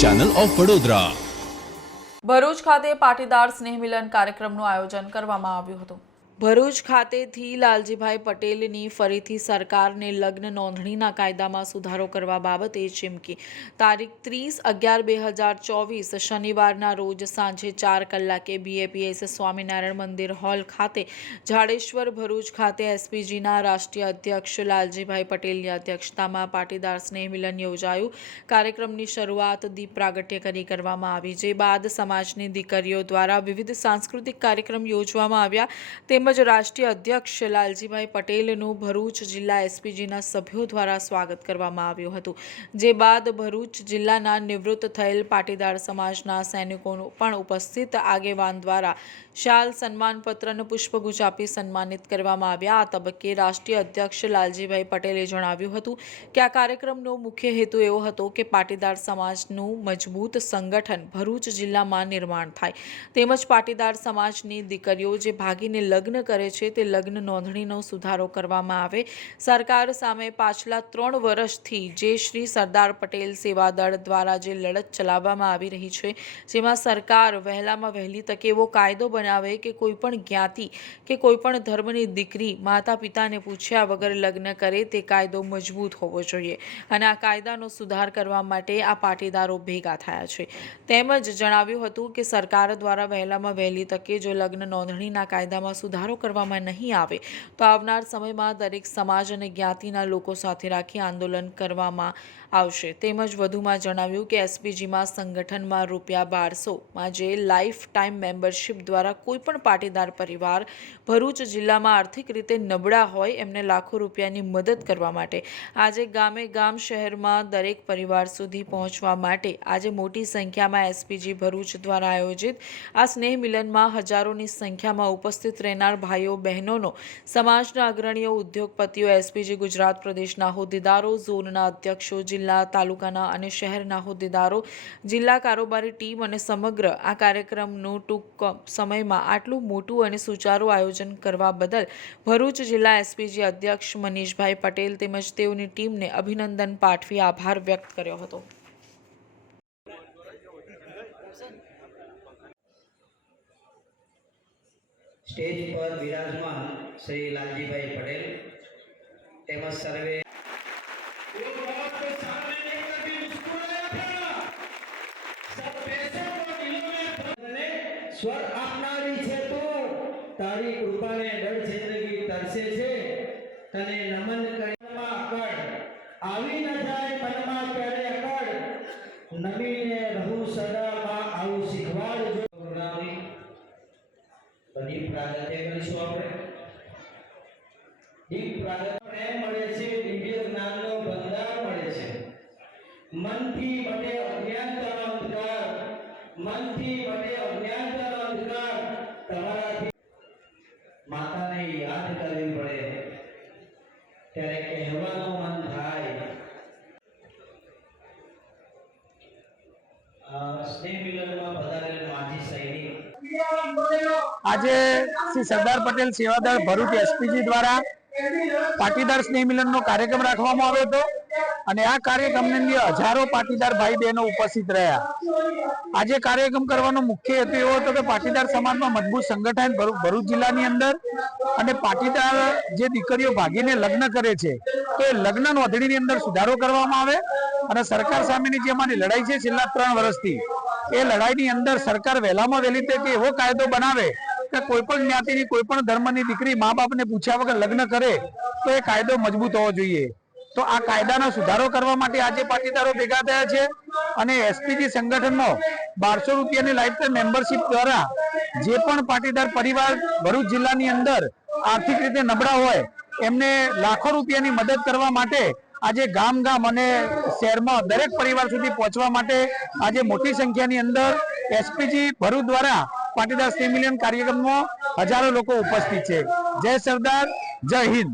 Channel of Vadodara. Bharuch ખાતે પાટીદાર સ્નેહ મિલન કાર્યક્રમનું આયોજન કરવામાં આવ્યું હતું। ભરૂચ ખાતેથી લાલજીભાઈ પટેલની ફરીથી સરકારને લગ્ન નોંધણીના કાયદામાં સુધારો કરવા બાબતે ચીમકી। તારીખ 30/11/2024 શનિવારના રોજ સાંજે 4 કલાકે BAPS સ્વામિનારાયણ મંદિર હોલ ખાતે જાડેશ્વર ભરૂચ ખાતે SPGના રાષ્ટ્રીય અધ્યક્ષ લાલજીભાઈ પટેલની અધ્યક્ષતામાં પાટીદાર સ્નેહ મિલન યોજાયું। કાર્યક્રમની શરૂઆત દીપ પ્રાગટ્ય કરી કરવામાં આવી, જે બાદ સમાજની દીકરીઓ દ્વારા વિવિધ સાંસ્કૃતિક કાર્યક્રમ યોજવામાં આવ્યા। તેમજ રાષ્ટ્રીય અધ્યક્ષ લાલજીભાઈ પટેલનું ભરૂચ જિલ્લા SPGના સભ્યો દ્વારા સ્વાગત કરવામાં આવ્યું હતું, જે બાદ ભરૂચ જિલ્લાના નિવૃત્ત થયેલ પાટીદાર સમાજના સૈનિકોનો પણ ઉપસ્થિત આગેવાન દ્વારા શાલ, સન્માનપત્ર અને પુષ્પગુચ્છ આપી સન્માનિત કરવામાં આવ્યા। આ તબક્કે રાષ્ટ્રીય અધ્યક્ષ લાલજીભાઈ પટેલે જણાવ્યું હતું કે આ કાર્યક્રમનો મુખ્ય હેતુ એવો હતો કે પાટીદાર સમાજનું મજબૂત સંગઠન ભરૂચ જિલ્લામાં નિર્માણ થાય, તેમજ પાટીદાર સમાજની દીકરીઓ જે ભાગીને લગ્ન કરે છે તે લગ્ન નોંધણીનો સુધારો કરવામાં આવે। સરકાર સામે પાછલા 3 વર્ષથી જે શ્રી સરદાર પટેલ સેવા દળ દ્વારા જે લડત ચલાવવામાં આવી રહી છે, જેમાં સરકાર વહેલામાં વહેલી તકે એવો કાયદો બનાવે કે કોઈપણ જ્ઞાતિ કે કોઈપણ ધર્મની દીકરી માતા પિતાને પૂછ્યા વગર લગ્ન કરે તે કાયદો મજબૂત હોવો જોઈએ અને આ કાયદાનો સુધાર કરવા માટે આ પાટીદારો ભેગા થયા છે। તેમજ જણાવ્યું હતું કે સરકાર દ્વારા વહેલામાં વહેલી તકે જો લગ્ન નોંધણીના કાયદામાં સુધારો કરવામાં નહીં આવે તો આવનાર સમયમાં દરેક સમાજ અને જ્ઞાતિના લોકો સાથે રાખી આંદોલન કરવામાં આવશે। તેમજ વધુમાં જણાવ્યું કે SPGમાં સંગઠનમાં ₹1200માં જે લાઈફ ટાઈમ મેમ્બરશિપ દ્વારા કોઈપણ પાટીદાર પરિવાર ભરૂચ જિલ્લામાં આર્થિક રીતે નબળા હોય એમને લાખો રૂપિયાની મદદ કરવા માટે આજે ગામે ગામ શહેરમાં દરેક પરિવાર સુધી પહોંચવા માટે આજે મોટી સંખ્યામાં SPG ભરૂચ દ્વારા આયોજિત આ સ્નેહ મિલનમાં હજારોની સંખ્યામાં ઉપસ્થિત રહેનાર ભાઈઓ બહેનોનો સમાજના અગ્રણીઓ, ઉદ્યોગપતિઓ, SPG ગુજરાત પ્રદેશના હોદ્દેદારો, ઝોનના અધ્યક્ષો, જિલ્લા, તાલુકાના અને શહેરના હોદ્દેદારો, જિલ્લા કારોબારી ટીમ અને સમગ્ર આ કાર્યક્રમનું ટૂંક સમયમાં આટલું મોટું અને સુચારું આયોજન કરવા બદલ ભરૂચ જિલ્લા SPG અધ્યક્ષ મનીષભાઈ પટેલ તેમજ તેઓની ટીમને અભિનંદન પાઠવી આભાર વ્યક્ત કર્યો હતો। स्टेज पर विराजमान श्री लालजीभाई पटेल तेमज सर्वे स्वर आपनारी छे तो तारी कृपाने डर जिंदगी तरसे छे तने नमन करीमा अकड़ आवी न जाय मनमा क्यारे अकड़ नमीने रहू सदा માં આવું શીખવાડજો। ગુરુનામની દીપ પ્રાગટ્ય કરીશું આપણે। દીપ પ્રાગટ્ય પ્રેમ મળે છે, દિવ્ય જ્ઞાનનો ભંડાર મળે છે। મનથી મટે અજ્ઞાનતાનો અંધકાર, મનથી મટે અજ્ઞાનતાનો અંધકાર તમારાથી માતાને યાદ કરવી પડે ત્યારે કહેવાનું મન થાય। સ્નેહ મિલનમાં પધારેલ માજી સૈનિક આજે શ્રી સરદાર પટેલ સેવાદળ ભરૂચ SPG દ્વારા પાટીદાર સ્નેહ મિલનનો કાર્યક્રમ રાખવામાં આવ્યો હતો અને આ કાર્યક્રમની અંદર હજારો પાટીદાર ભાઈ બહેનો ઉપસ્થિત રહ્યા। આજે કાર્યક્રમ કરવાનો મુખ્ય હેતુ એવો હતો કે પાટીદાર સમાજમાં મજબૂત સંગઠન ભરૂચ જિલ્લાની અંદર અને પાટીદાર જે દીકરીઓ ભાગીને લગ્ન કરે છે તો એ લગ્ન નોંધણીની અંદર સુધારો કરવામાં આવે અને સરકાર સામેની જે અમારી લડાઈ છે છેલ્લા 3 વર્ષથી એ લડાઈની અંદર સરકાર વહેલામાં વહેલી તકે એવો કાયદો બનાવે કે કોઈપણ જ્ઞાતિની કોઈપણ ધર્મની દીકરી મા બાપને પૂછ્યા વગર લગ્ન કરે તો એ કાયદો મજબૂત હોવો જોઈએ। તો આ કાયદાનો સુધારો કરવા માટે આજે પાટીદારો ભેગા થયા છે અને SPG સંગઠનનો ₹1200ની લાઈફ ટાઈમ મેમ્બરશિપ દ્વારા જે પણ પાટીદાર પરિવાર ભરૂચ જિલ્લાની અંદર આર્થિક રીતે નબળા હોય એમને લાખો રૂપિયાની મદદ કરવા માટે આજે ગામ ગામ અને શહેરમાં દરેક પરિવાર સુધી પહોંચવા માટે આજે મોટી સંખ્યાની અંદર SPG ભરૂચ દ્વારા પાટીદાર સ્નેહ મિલન કાર્યક્રમમાં હજારો લોકો ઉપસ્થિત છે। જય સરદાર, જય હિન્દ।